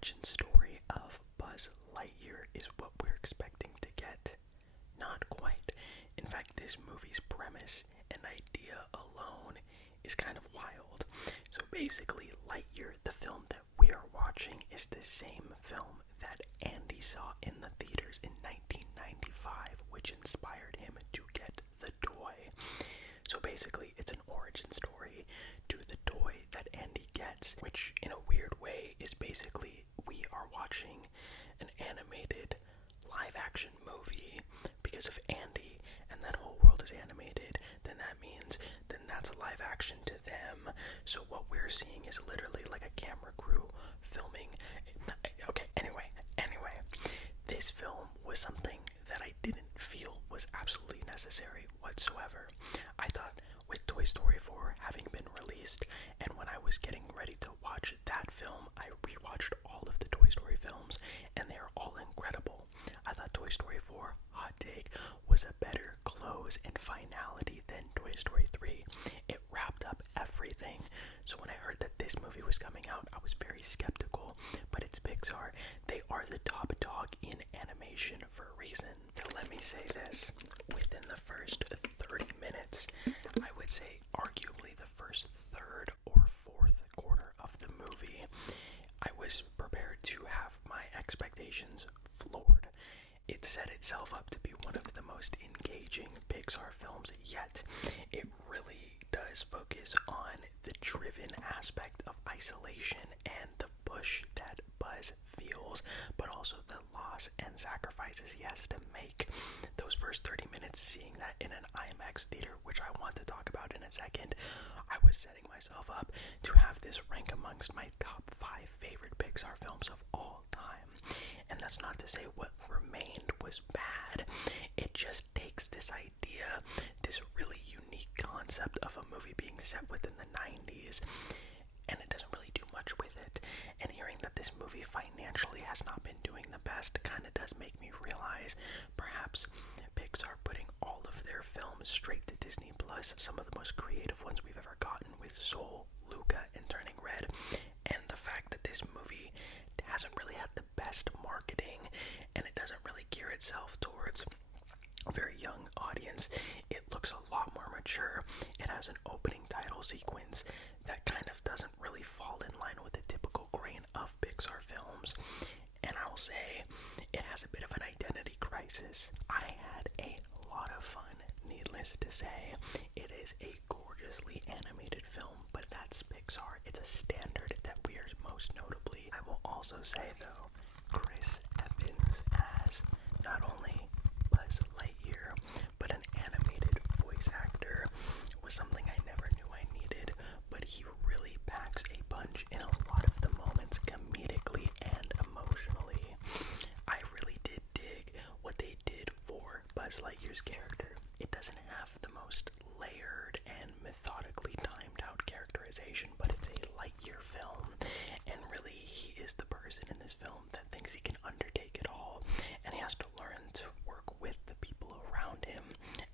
origin story of Buzz Lightyear is what we're expecting to get. Not quite. In fact, this movie's premise and idea alone is kind of wild. So basically, Lightyear, the film that we are watching, is the same film that Andy saw in the theaters in 1995, which inspired him to get the toy. So basically, it's an origin story to the toy that Andy gets, which in a weird way is basically we are watching an animated live-action movie because if Andy and that whole world is animated, then that means then that's a live action to them. So what we're seeing is literally like a camera crew filming. Okay, anyway, this film was something that I didn't feel was absolutely necessary whatsoever. I thought with Toy Story 4 having been released, and when I was getting ready to watch that film, I rewatched all of the Toy Story films, and they are all incredible. I thought Toy Story 4, hot take, was a better close and finality than Toy Story 3. It wrapped up everything. So when I heard that this movie was coming out, I was very skeptical, but it's Pixar. They are the top dog in animation for a reason. So let me say this, within the first 30 minutes, I would say arguably the first third or fourth quarter of the movie, I was prepared to have my expectations floored. It set itself up to be one of the most engaging Pixar films yet. It really does focus on the driven aspect of isolation and the push that Buzz feels, but also the loss and sacrifices he has to make. Those first 30 minutes, seeing that in an IMAX theater, which I want to talk about in a second, I was setting myself up to have this rank amongst my top 5 favorite Pixar films of all time. And that's not to say what remained was bad. It just takes this idea, this really unique concept of a movie being set within the 90s, and it doesn't really do much with it. And hearing that this movie financially has not been doing the best kind of does make me realize perhaps Pixar putting all of their films straight to Disney Plus, some of the most creative ones we've ever gotten with Soul, Luca, and Turning Red, and the fact that this movie hasn't really had the best marketing and it doesn't really gear itself towards a very young audience. It looks a lot more mature. It has an opening title sequence that kind of doesn't really fall in line with the typical grain of Pixar films. And I'll say it has a bit of an identity crisis. I had a lot of fun, needless to say. It is a gorgeously animated film, but that's Pixar. It's a standard that we are most notably. I will also say though, Chris Evans as not only Buzz Lightyear, but an animated voice actor was something I never knew I needed, but he really packs a punch in a lot of the moments comedically and emotionally. I really did dig what they did for Buzz Lightyear's character. It doesn't have the most layered and methodically timed out characterization, but it's a Lightyear film, and really he is the person in this film that thinks he can undertake it all, and he has to learn to work with the people around him,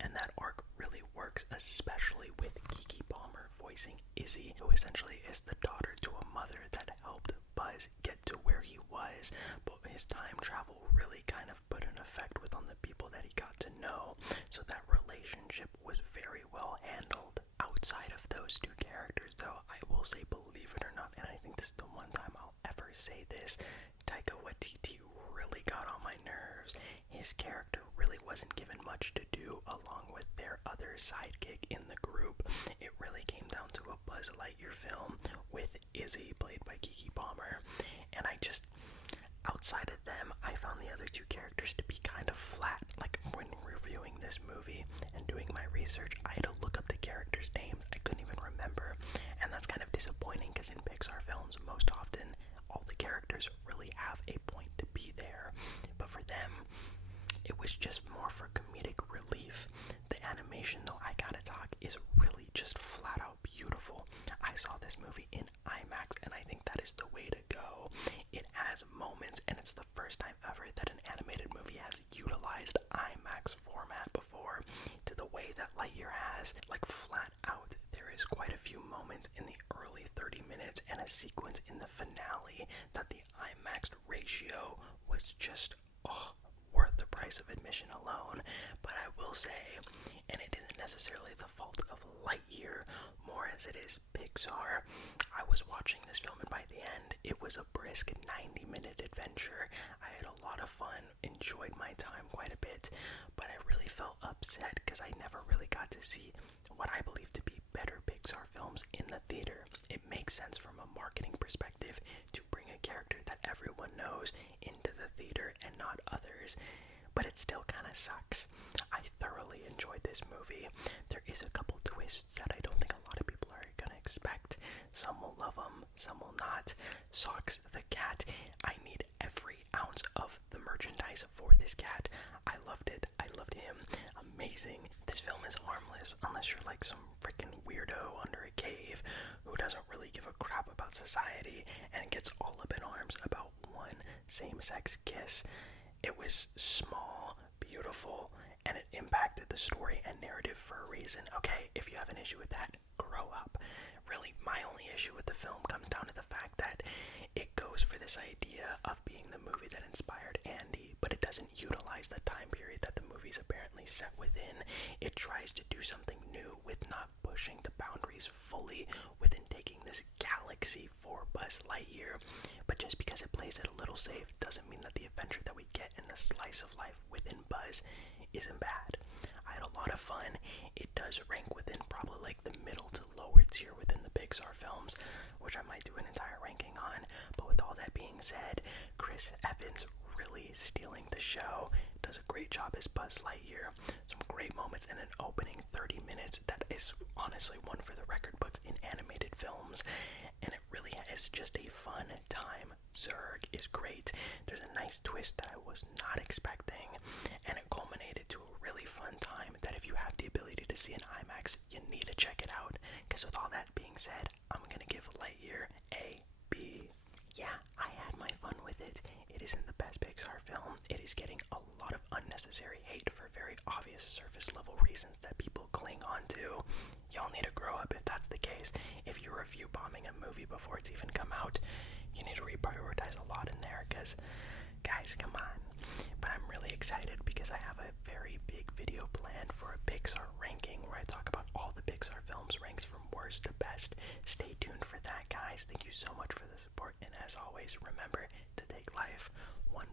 and that arc really works, especially with Keke Palmer voicing Izzy, who essentially is the daughter to a mother that helped Buzz get to where he was, but his time travel really kind of put an effect on the people that he got to know, so that relationship was very well handled. Outside of those two characters though, I will say, believe it or not, and I think this is the one time I'll ever say this, Taika Waititi really got on my nerves. His character really wasn't given much to do along with their other sidekick in the group. It really came down to a Buzz Lightyear film with Izzy, played by Keke Palmer, and outside of them, I found the other two characters to be kind of flat. Like, when reviewing this movie and doing my research, I had to look up the characters' names. I couldn't even remember, and that's kind of disappointing because in Pixar films, most often, all the characters really have a point to be there. But for them, it was just more for comedic relief. The animation, though, I gotta talk, is really just flat out beautiful. I saw this movie in IMAX, and I think that is the way to go. It has moments, and it's the first time ever that an animated movie has utilized IMAX format before to the way that Lightyear has. Like, flat out, there is quite a few moments in the early 30 minutes and a as it is Pixar. I was watching this film, and by the end, it was a brisk 90-minute adventure. I had a lot of fun, enjoyed my time quite a bit, but I really felt upset because I never really got to see what I believe to be better Pixar films in the theater. It makes sense from a marketing perspective to bring a character that everyone knows into the theater and not others, but it still kind of sucks. I thoroughly enjoyed this movie. There is a couple twists that I don't think a lot of people are gonna expect. Some will love them, some will not. Socks the cat. I need every ounce of the merchandise for this cat. I loved it. I loved him. Amazing. This film is harmless unless you're like some freaking weirdo under a cave who doesn't really give a crap about society and gets all up in arms about one same-sex kiss. It was small, beautiful, and it impacted the story and narrative for a reason. Okay, if you have an issue with that, grow up. Really, my only issue with the film comes down to the fact that it goes for this idea of being the movie that inspired Andy, but it doesn't utilize the time period that the movie's apparently set within. It tries to do something new with not pushing the boundaries fully within taking this galaxy for Buzz Lightyear, but just because it plays it a little safe doesn't mean that the adventure that we get in the slice of life within Buzz isn't bad. I had a lot of fun. It does rank within probably like the middle to lower tier within the Pixar films, which I might do an entire ranking on. But with all that being said, Chris Evans really stealing the show. Does a great job as Buzz Lightyear. Some great moments in an opening 30 minutes that is honestly one for the record books in animated films. And it really is just a fun time. Zurg is great. There's a nice twist that I was not expecting, and it culminated to a really fun time that if you have the ability to see in IMAX, you need to check it out. Because with all that being said, I'm gonna give Lightyear a B. Yeah, I had my fun with it. It isn't the best Pixar film. It is getting a lot of unnecessary hate for very obvious surface level reasons that people cling on to. Y'all need to grow up if that's the case. If you're review bombing a movie before it's even come out, you need to reprioritize a lot in there, because guys, come on. But I'm really excited because I have a very big video planned for a Pixar ranking where I talk about all the Pixar films ranks from worst to best. Stay tuned for that, guys. Thank you so much for the support, and as always, remember to take life one